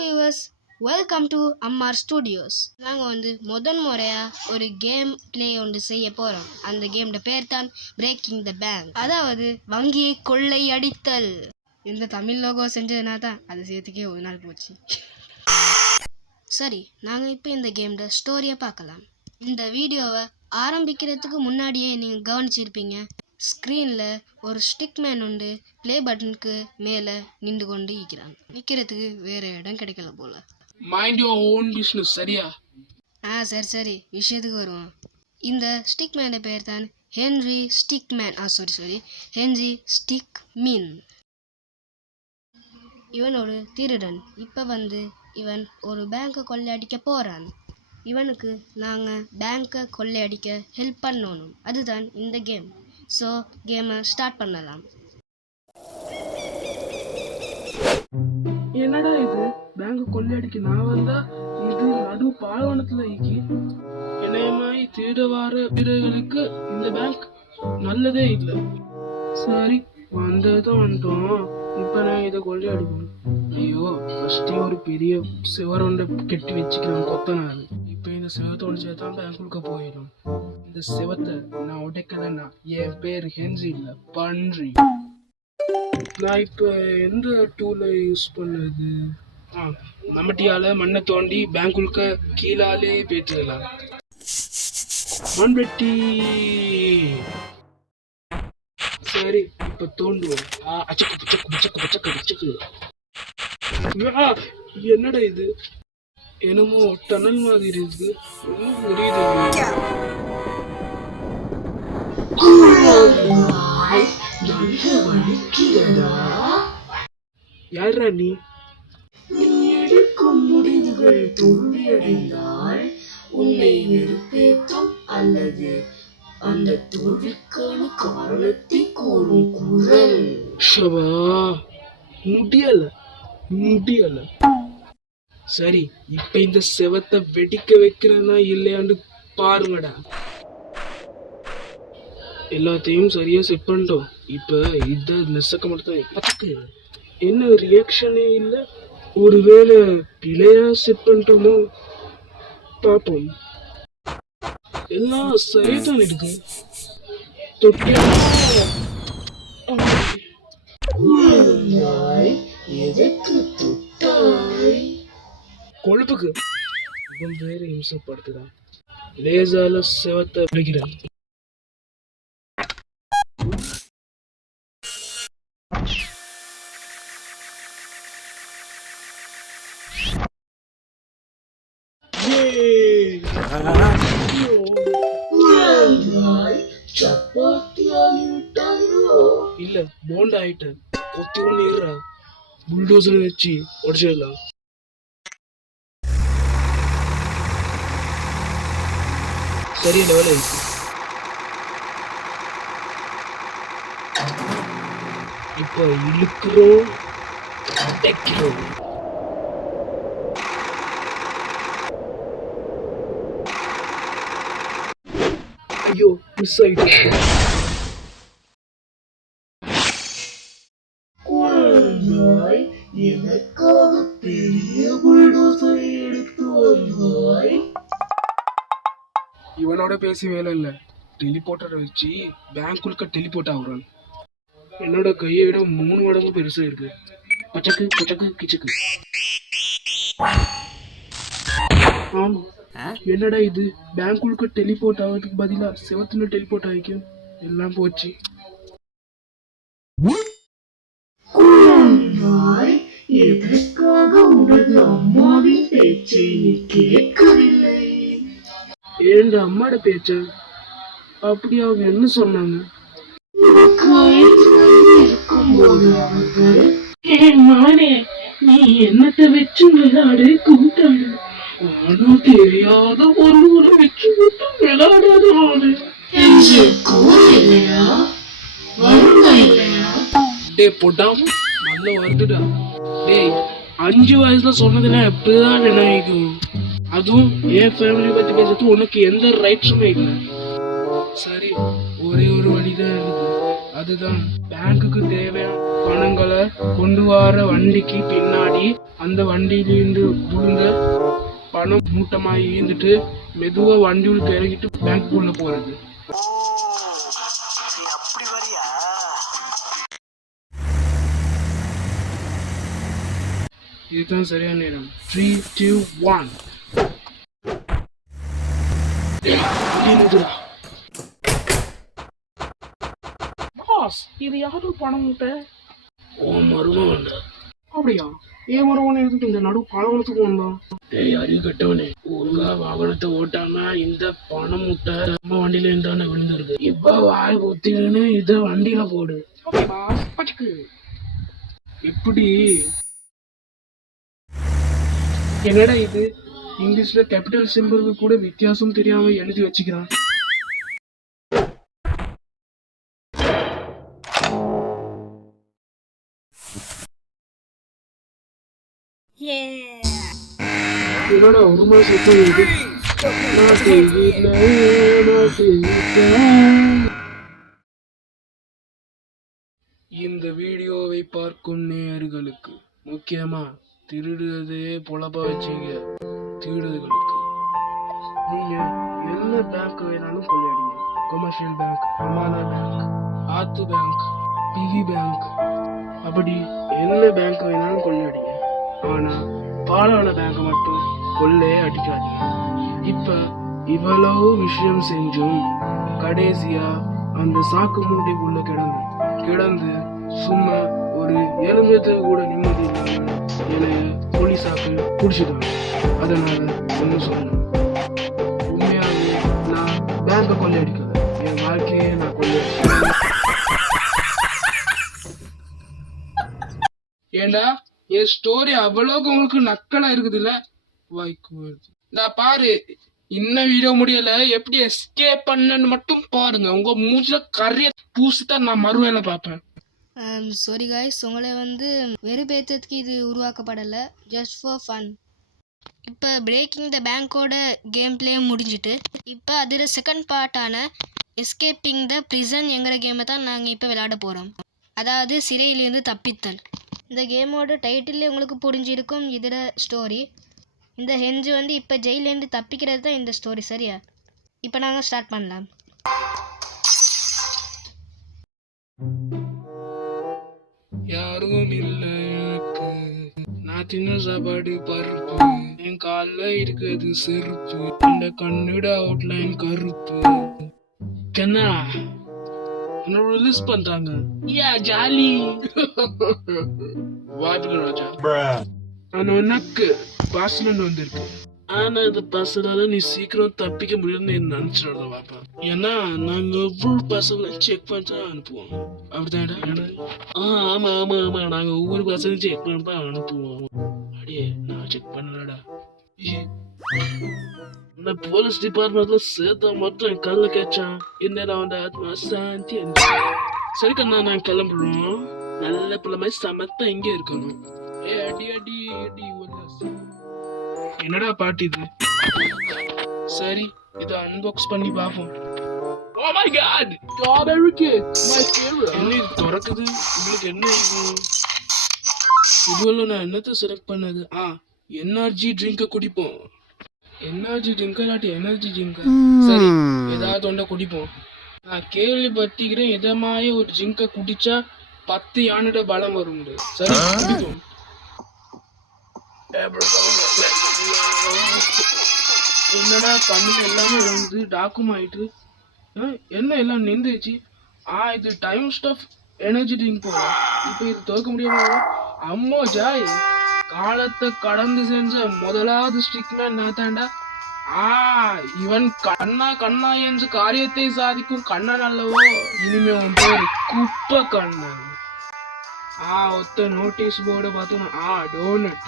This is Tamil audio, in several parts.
Viewers, welcome to Ammar studios. நாங்கள் முதன் முறையாக ஒரு கேம் பிளே ஒன்று செய்ய போகிறோம். அந்த கேமோட பேர் தான் பிரேக்கிங் த பேங்க், அதாவது வங்கியை கொள்ளை அடித்தல். இந்த தமிழ் லோகோ செஞ்சதுனா தான் அது சேர்த்துக்கே ஒரு நாள் போச்சு. சரி, நாங்கள் இப்போ இந்த கேமோட ஸ்டோரியை பார்க்கலாம். இந்த வீடியோவை ஆரம்பிக்கிறதுக்கு முன்னாடியே நீங்கள் கவனிச்சிருப்பீங்க, ஸ்க்ரீனில் ஒரு ஸ்டிக் மேன் உண்டு ப்ளே பட்டனுக்கு மேலே நின்று கொண்டு இருக்கிறான். நிற்கிறதுக்கு வேறு இடம் கிடைக்கல போல. மைண்ட் யுவர் ஓன் பிஸ்னஸ், சரியா? சரி, விஷயத்துக்கு வருவோம். இந்த ஸ்டிக் மேனோட பேர் தான் ஹென்ரி ஸ்டிக்மேன். ஹென்ரி ஸ்டிக்மின். இவன் ஒரு திருடன். இப்போ இவன் ஒரு பேங்கை கொள்ளையடிக்க போகிறான். இவனுக்கு நாங்கள் பேங்கை கொள்ளையடிக்க ஹெல்ப் பண்ணணும். அதுதான் இந்த கேம். ஸோ கேமை ஸ்டார்ட் பண்ணலாம். என்னடா இது, பேங்க் கொள்ளையடிக்க நான் வந்தா இது நடு பாலைவனத்துல இக்கி. இணையமாய் திருட வார வீரர்களுக்கு இந்த பேங்க் நல்லதே இல்லை. சரி, வந்ததும் வந்துட்டோம். இப்ப நான் இதை கொள்ளையடிக்கணும். ஐயோ, ஃபர்ஸ்ட் ஒரு பெரிய சிவரொண்டை கெட்டி வச்சுக்கிறேன் கொத்தனாரு. இப்ப இந்த சிவத்தை உடைச்சதான் பேங்குக்கு போயிடும். இந்த சிவத்தை நான் உடைக்கலன்னா என் பேர் ஹென்ரி இல்ல, பன்றி. நான் இப்ப எந்த டூலை யூஸ் பண்ணது? மம்மட்டியால மண்ணை தோண்டி பேங்குக்க கீழாலே பேற்றிடலாம். மண்வெட்டி. சரி, இப்ப தோண்டுவோம். என்னடா இது, என்னமோ டனல் மாதிரி இருக்கு. முடியுது. யாரா நீ? எடுக்கும் முடிவுகள் தோல்வியடைந்தால் உன்னை வெறுப்பேற்றும் அல்லது அந்த தோல்விக்கான காரணத்தை கூறும் குரல். முடியல. சரி, இப்ப இந்த செவத்தை வெடிக்க வைக்கிறனா இல்லையான்னு பாருங்கடா. எல்லாத்தையும் சரியா செட் பண்ணிட்டோம். இப்ப இத நெசக்க மட்டும் என்ன ரியாக்ஷனே இல்ல. ஒருவேளை பிழையா செட் பண்ணிட்டோமோ பாப்போம். எல்லாம் சரியாதான் இருக்கு. கொழுப்புக்கு இவன் வேற இம்சப்படுத்துறான். லேசால செவத்தை விடுகிறேன். இல்ல, போண்ட் ஆயிட்டேன். கொத்தி ஒண்ணு ஏறா, புல்டோசர் வச்சு உடச்சிடலாம். சரி, லெவல் ஆயிடுச்சு. இப்ப இழுக்கிறோம், அடைக்கிறோம். ஐயோ, மிஸ் ஆயிடுச்சு. எனக்காக பெரிய புல்டோசரை எடுத்து வந்தாய். இவனோட பேசி வேலை இல்ல. டெலிபோர்ட்டரை வச்சு பேங்க்குள்ள டெலிபோர்ட் ஆகுறான். என்னோட கையை விட 3 மடங்கு பெருசா இருக்கு. பச்சக்கு கிச்சக்கு. ஆமா, என்னடா இது, பேங்க்குள்ள டெலிபோர்ட் ஆகிறதுக்கு பதிலா செவத்துல டெலிபோர்ட் ஆகிக்கும். எல்லாம் போச்சு. எதற்காக உனது அம்மாவின் பேச்சை நீ கேட்கவில்லை? ஏண்ட அம்மாட பேச்ச? அப்படி அவங்க என்ன சொன்னாங்க? இருக்கும்போது அவர்கள், மானே, நீ என்னத்தை வச்சு விளையாடு கூட்டாடு, ஆனா தெரியாத ஒருவரை வச்சு விளையாடாது இல்லையா? வருங்க இல்லையா? டே போட்டாம நல்ல வருதுடா. டேய், 5 வயசுல சொன்னதெல்லாம் எப்படிதான் நினைக்கும்? அதுவும் என் ஃபேமிலி பத்தி பேசுறது உனக்கு எந்த ரைட்ஸுமே இல்லை. சரி, ஒரே ஒரு வழிதான் இருக்குது. அதுதான் பேங்குக்கு தேவையான பணங்களை கொண்டு வர வண்டிக்கு பின்னாடி இல்லாட்டி அந்த வண்டியிலிருந்து விழுந்த பணம் மூட்டமாக ஈந்துட்டு மெதுவா வண்டி உள்ள இறங்கிட்டு பேங்க்குள்ள போறது. இதுதான் சரியான நேரம். 3, 2, 1. பாஸ், இது யாரு பணம் மூட்டை? ஓ மருமகன். அப்படியா? ஏன் மருமகன் எதுக்கு இந்த நடு பாலவனத்துக்கு வந்தான்? டேய் அறிவு கட்டவனே, ஒழுங்கா வாகனத்தை ஓட்டாம இந்த பணம் மூட்டை நம்ம வண்டியில இருந்தானே விழுந்துருக்கு. இப்ப வாய் ஊத்தின்னு இத வண்டியில போடு. எப்படி? என்னடா இது? இங்கிலீஷ்ல கேபிட்டல் சிம்பிளுக்கு கூட வித்தியாசம் தெரியாம எழுதி வச்சுக்கிறான். என்னடா ஒரு மாசம் இது? இந்த வீடியோவை பார்க்கும் நேயர்களுக்கு, முக்கியமா திருடுறதே பொழப்பா வச்சீங்க திருடுகளுக்கு, நீங்க என்ன பேங்க் வேணாலும் கொள்ளையடிங்க. கமர்ஷியல் பேங்க், அமானா பேங்க், ஆத்து பேங்க், பிகி பேங்க், அப்படி என்ன பேங்க் வேணாலும் கொள்ளையடிங்க. ஆனா பாலான பேங்க் மட்டும் கொள்ளையே அடிக்காதீங்க. இப்ப இவ்வளவு விஷயம் செஞ்சும் கடைசியா அந்த சாக்கு மூட்டைக்குள்ள கிடந்து சும்மா ஒரு எலும்பத்துக்கு கூட நிம்மதி இல்லாம என்னைய போலீஸாக்கு குடிச்சிடுவாங்க. அதனால ஒண்ணு சொல்லணும், உண்மையாவே நான் பேங்க கொள்ளையடிக்கல, என் வாழ்க்கையே நான் கொள்ளையடிக்கல. ஏண்டா என் ஸ்டோரி அவ்வளவுக்கு உங்களுக்கு நக்கலா இருக்குது இல்ல? வாய்க்கு வருது. நான் பாரு, இன்னும் வீடியோ முடியல, எப்படி எஸ்கேப் பண்ணன்னு மட்டும் பாருங்க. உங்க மூஞ்சில கரிய பூசித்தான் நான் மறுவேலை பார்ப்பேன். சாரி காய்ஸ், உங்களை வெறுப்பேற்றதுக்கு இது உருவாக்கப்படலை, ஜஸ்ட் ஃபார் ஃபன். இப்போ பிரேக்கிங் த பேங்கோட கேம் பிளே முடிஞ்சிட்டு இப்போ அதில் செகண்ட் பார்ட்டான எஸ்கேப்பிங் த ப்ரிசன் என்கிற கேமை தான் நாங்கள் இப்போ விளையாட போகிறோம். அதாவது சிறையிலேருந்து தப்பித்தல். இந்த கேமோட டைட்டிலே உங்களுக்கு புரிஞ்சிருக்கும் இதில் ஸ்டோரி. இந்த ஹெஞ்சு இப்போ ஜெயிலேருந்து தப்பிக்கிறது தான் இந்த ஸ்டோரி, சரியா? இப்போ நாங்கள் ஸ்டார்ட் பண்ணலாம். யாரும் இல்லை எனக்கு, நான் தின்ன சாப்பாடு பருப்பு, என் கால்ல இருக்கிறது செருப்பு, இந்த கண்ணுட அவுட்லைன் கருப்பு. கண்ணா என்ன ரிலீஸ் பண்றாங்க, யா ஜாலி. வாய்ப்பு ராஜா. ஆனா உனக்கு பாசனம் வந்திருக்கு. ஆனா இந்த பசனால நீ சீக்கிரம் தப்பிக்க முடியும்னு நினைச்சிட பாப்பா. ஏன்னா நாங்க ஒவ்வொரு பசங்களை செக் பண்ணிட்டு அனுப்புவோம். அப்படிதான்? ஆமா ஆமா ஆமா, நாங்க ஒவ்வொரு பசங்க செக் பண்ணிட்டு தான் அனுப்புவோம். அடியே நான் செக் பண்ணலடா. இந்த போலீஸ் டிபார்ட்மெண்ட்ல சேர்த்தா மட்டும் என் கல்ல கேச்சான், என்னடா வந்து ஆத்மா சாந்தி. சரி கண்ணா, நான் கிளம்புறோம். நல்ல பிள்ளை சமத்தா இங்கே இருக்கணும். ஏ அடி அடி அடி. என்னடா பாட்டு இது? சரி, இத அன்பாக்ஸ் பண்ணி பாப்போம். Oh my god, strawberry cake, my favorite. என்ன இது திறக்குது? உங்களுக்கு என்ன இது? இதுல நான் என்னத்தை செலக்ட் பண்ணது? எனர்ஜி ட்ரிங்க் குடிப்போம். எனர்ஜி ட்ரிங்க் இல்லாட்டி எனர்ஜி ட்ரிங்க். சரி, ஏதாவது ஒன்றை குடிப்போம். நான் கேள்விப்பட்டிக்கிறேன், இதமாயே ஒரு ட்ரிங்கை குடிச்சா 10 யானையோட பலம் வரும். சரி குடிப்போம். என்னடா கண்ணுல எல்லாமே வந்து டாக்கும் ஆயிட்டு, என்ன எல்லாம் நின்றுச்சு. இது டைம் ஸ்டஃப் எனர்ஜி ட்ரிங்க் போல. இப்ப இது துவக்க முடியாம. அம்மோ ஜாய், காலத்தை கடந்து செஞ்ச முதலாவது ஸ்டிக்மேன் நான் தாண்டா. இவன் கண்ணா கண்ணா என்று காரியத்தை சாதிக்கும் கண்ணன் அல்லவோ. இனிமே உன் பேரு குப்பை கண்ணன். ஒத்த நோட்டீஸ் போர்டு பார்த்தோம். டோனட்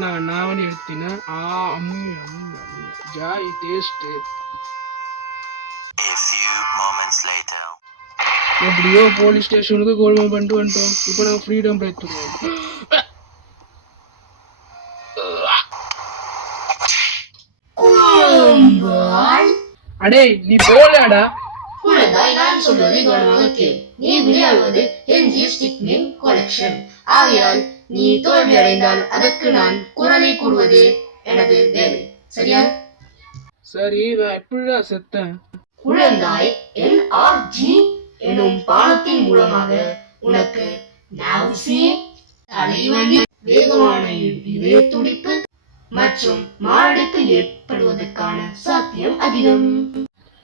நான் எடுத்தீங்கன்னா ஜாய் டேஸ்ட். எப்படியோ போலீஸ் ஸ்டேஷனுக்கு கோல்மா பண்ணிட்டு வந்துட்டோம். இப்போ நான் ஃப்ரீடம் பிரேக் பண்ணுவோம். அடே நீ போலடா. நான் சொல்வதை கவனமாக கேள். நீ விளையாடுவது என் ஸ்டிக்மேன் கலெக்ஷன். ஆகையால் நீ தோல்வி அடைந்தால் அதற்கு நான் குரலை கூறுவது எனது வேலை. சரியா? சரி, நான் எப்படிடா செத்தேன்? குழந்தாய், NRG எனும் பாலத்தின் மூலமாக உனக்கு நாசி, தலைவலி, வேகமான இதய துடிப்பு மற்றும் மாரடைப்பு ஏற்படுவதற்கான சாத்தியம் அதிகம்.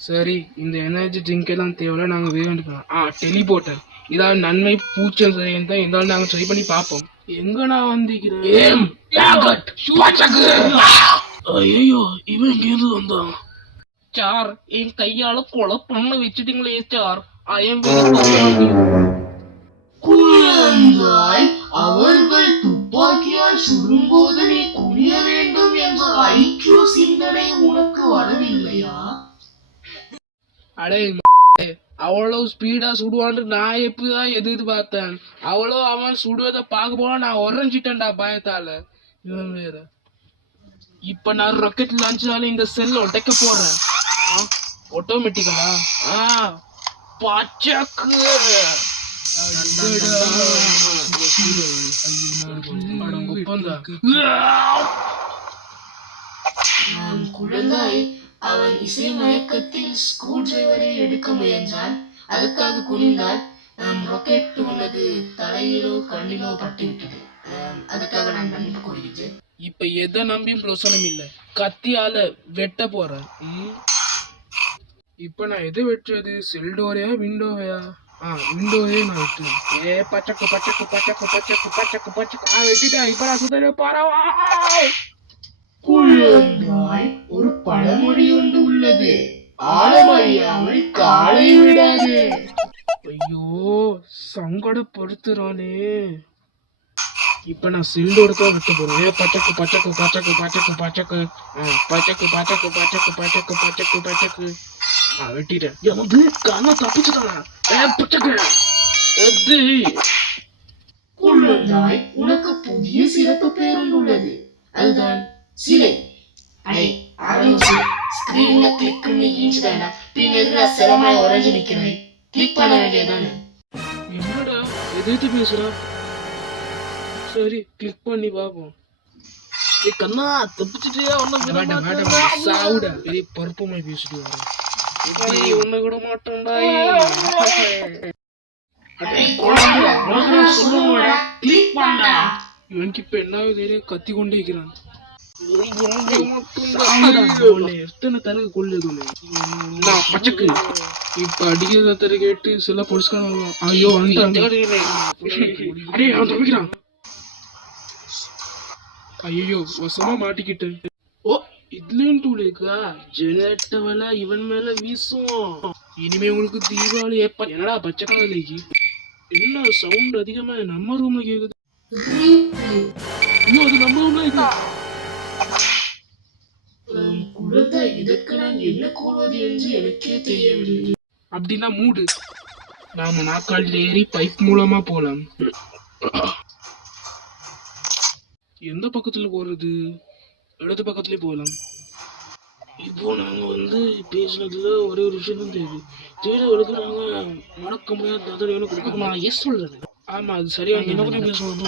சரி, இந்த எனர்ஜி ட்ரிங்க் எல்லாம் தேவையில்ல, நாங்க வேண்டிக்கலாம். டெலிபோர்ட்டர் இதாவது நன்மை பூச்சல் சரின்னு தான் இருந்தாலும் நாங்க ட்ரை பண்ணி பார்ப்போம். எங்க நான் வந்திக்கிறேன்? ஐயோ, இவன் எங்கேருந்து வந்தான்? சார், என் கையால கொலை பண்ண வச்சுட்டீங்களே சார். குழந்தாய், அவர்கள் துப்பாக்கியால் சுடும்போது நீ குனிய வேண்டும் என்ற ஐக்கிய சிந்தனை உனக்கு வரவில்லையா? அடே அவ்வளவு ஸ்பீடா சுடுவான்னு நான் எப்படிதான் எதிர்பார்த்தேன். அவ்வளோ அவன் சுடுவதை பார்க்க போனா நான் உறைஞ்சிட்டேன்டா பயத்தால. இவன் வேற. இப்ப நான் ராக்கெட் லான்ச்னால இந்த செல்ல உடைக்க போறேன். ஆட்டோமேட்டிக்கலா பச்சக்கு குழந்தாய், அவன் இசை மயக்கத்தில் ஸ்க்ரூ டிரைவரை எடுக்க முயன்றான். அதுக்காக குனிந்தால் ராக்கெட் உள்ளது தலையிலோ கண்ணிலோ பட்டுவிட்டது. அதுக்காக நான் மன்னிப்பு கோருகிறேன். இப்ப எதை நம்பியும் பிரயோசனம் இல்ல, கத்தியால வெட்ட போறேன். இப்ப நான் எதை வெட்டுறது? செல்டோரையா விண்டோவையா? விண்டோவே நான் வெட்டுறேன். பச்சக்கு பச்சக்கு பச்சக்கு பச்சக்கு பச்சக்கு பச்சக்கு வெட்டிட்டேன். இப்ப நான் சுத்தவே பரவா. குழந்தாய், ஒரு பழமொழி ஒன்று உள்ளது, ஆழமறியாமல் காலை விடாது. ஐயோ, சங்கடப்படுத்துறானே. இப்ப நான் சில்டோட தான் விட்டு போறேன். பச்சக்கு பச்சக்கு பச்சக்கு பச்சக்கு பச்சக்கு பச்சக்கு பச்சக்கு பச்சக்கு பச்சக்கு பச்சக்கு பச்சக்கு வெட்டிட்டேன். வந்து கண்ண தப்பிச்சுட்டானா? பச்சக்கு அது. குழந்தாய், உனக்கு புதிய சிறப்பு பேருந்து உள்ளது, அதுதான் சிலை. அடே, ஆரம்பிச்சு ஸ்கிரீன்ல கிளிக் பண்ணி ஈஞ்சுதானா? பின் எதிராக சிரமாய் உறைஞ்சு நிக்கிறேன். கிளிக் பண்ண வேண்டியதானே? என்னடா எதிர்த்து பேசுறா? சரி, கிளிக் பண்ணி பாப்போம். கண்ணா தப்பிச்சுட்டியா? சாவுடா, பெரிய பருப்பு மாதிரி பேசிட்டு வர. ஒண்ணு கூட மாட்டோம்டா. இவனுக்கு இப்ப என்ன தெரியும்? கத்தி கொண்டே இருக்கிறான். எத்தனை தனக்கு கொள்ளுது பச்சக்கு. இப்ப அடிக்கிற கத்தரை கேட்டு சில பொலிஸ்காரன் ஐயோ வந்துட்டான். ஐயோ, வசமா மாட்டிக்கிட்டேன். ஓ, இதுலயும் டூல் இருக்கா? ஜெனரேட்டவல இவன் மேல வீசும். இனிமே உங்களுக்கு தீபாவளி எப்ப? என்னடா பச்சை கலர்லைக்கு என்ன சவுண்ட் அதிகமா நம்ம ரூம்ல கேக்குது? ஐயோ, அது நம்ம ரூம்ல இருக்கு. குழந்தை, இதற்கு நான் என்ன கூறுவது என்று எனக்கே தெரியவில்லை. அப்படின்னா மூடு. நாம நாக்காளில் ஏறி பைப் மூலமா போலாம். எந்த பக்கத்துல போறது? இடது பக்கத்துலயே போகலாம். இப்போ நாங்க பேசினதுல ஒரே ஒரு விஷயம் தான் தெரியுது. தேடுகளுக்கு நாங்க மறக்க முடியாத கொடுக்கணுமா? எஸ் சொல்றது. ஆமா, அது சரியா. என்ன பத்தி பேசுவோம்?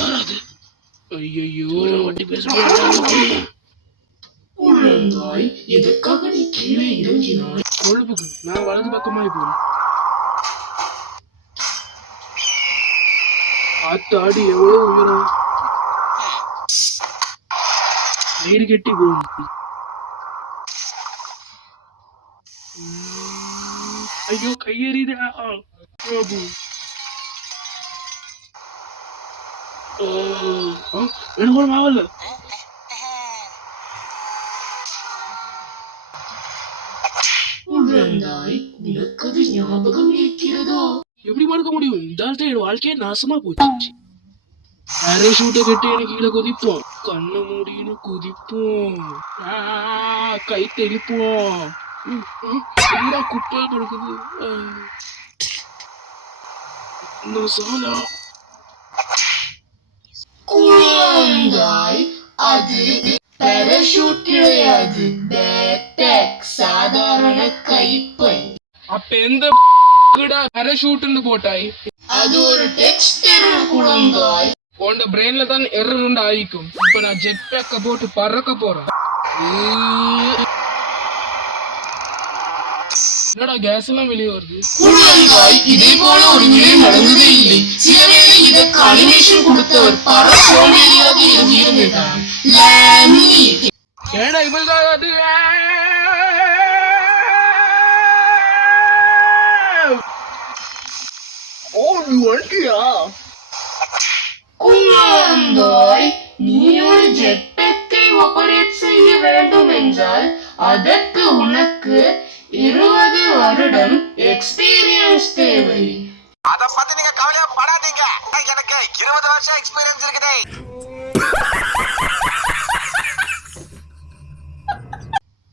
யாராது? ஐயோ, வட்டி பேசுவோம். குழந்தாய், எதற்காக நீ கீழே இறங்கினாய்? கொழுப்புக்கு நான் வலது பக்கமாய் போறேன். ஆத்தாடி, எவ்வளவு உயரம்! வயிறு கட்டி போகும். ஐயோ, கையெறிதா. எனக்கு ஒரு மாவல்ல. குழந்தாய், உனக்கு ஞாபகம் இருக்கிறதோ? எப்படி மறக்க முடியும்? இந்த என் வாழ்க்கையே நாசமா போச்சு. பேராஷூட்டை கட்டி எனக்கு கீழே குதிப்போம். கண்ணு மூடின்னு குதிப்போம். கை தெளிப்போம். குப்பை படுக்குது. குழந்தாய், அது பாராசூட் கிடையாது, பேக்பேக், சாதாரண கைப்பை. அப்ப எந்த பாராஷூட்னு போட்டாய்? அது ஒரு டெக்ஸ்டர் குழந்தாய். உன்னோட பிரெயின்ல தான் எர்ரர் ஆயிக்கும். இப்ப நான் ஜெட் பேக்க போட்டு பறக்க போறேன். என்னடா கேஸ் எல்லாம் வெளியே வருது? இதே போல ஒரு நிலை நடந்ததே இல்லை. சிலவேளை இதற்கு அனிமேஷன் கொடுத்தவர் பல சோம்பேறியாக இருந்திருந்தார். ஏடா இவள்தான் அது? ஓ நீ வந்துட்டியா? குழந்தாய், நீ ஒரு ஜெட்பேக்கை ஆபரேட் செய்ய வேண்டும் என்றால் அதற்கு உனக்கு 20 வருடம் எக்ஸ்பீரியன்ஸ் தேவை. அத பத்தி நீங்க கவலையா படாதீங்க. எனக்கு 20 வருஷம் எக்ஸ்பீரியன்ஸ் இருக்குது.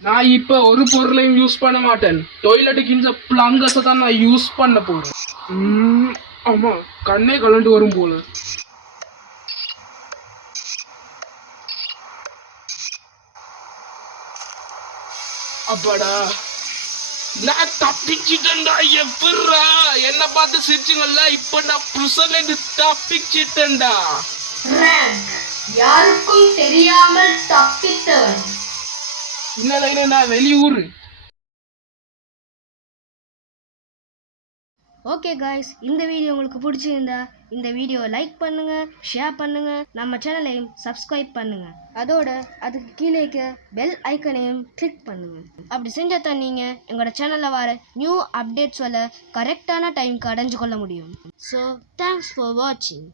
நான் இப்ப ஒரு பொருளையும் யூஸ் பண்ண மாட்டேன். டாய்லெட்டுக்கு இந்த பிளங்கஸை தான் நான் யூஸ் பண்ண போறேன். ஆமா, கண்ணே கலண்டு வரும் போல. அப்பாடா, நான் தப்பிச்சிட்டேன்டா. எப்படா என்ன பார்த்து சிரிச்சுங்கல்ல? இப்ப நான் புருஷன்ல இருந்து தப்பிச்சிட்டேன்டா. யாருக்கும் தெரியாமல் தப்பித்தவன். இன்னலையில நான் வெளியூர். ஓகே காய்ஸ், இந்த வீடியோ உங்களுக்கு பிடிச்சிருந்தா இந்த வீடியோவை லைக் பண்ணுங்க, ஷேர் பண்ணுங்க, நம்ம சேனலையும் சப்ஸ்கிரைப் பண்ணுங்க. அதோட அதுக்கு கீழே இருக்க பெல் ஐக்கனையும் கிளிக் பண்ணுங்க. அப்படி செஞ்சால் தான் நீங்கள் எங்களோட சேனலில் வர நியூ அப்டேட்ஸில் கரெக்டான டைமுக்கு அடைஞ்சு கொள்ள முடியும். ஸோ தேங்க்ஸ் ஃபார் வாட்சிங்.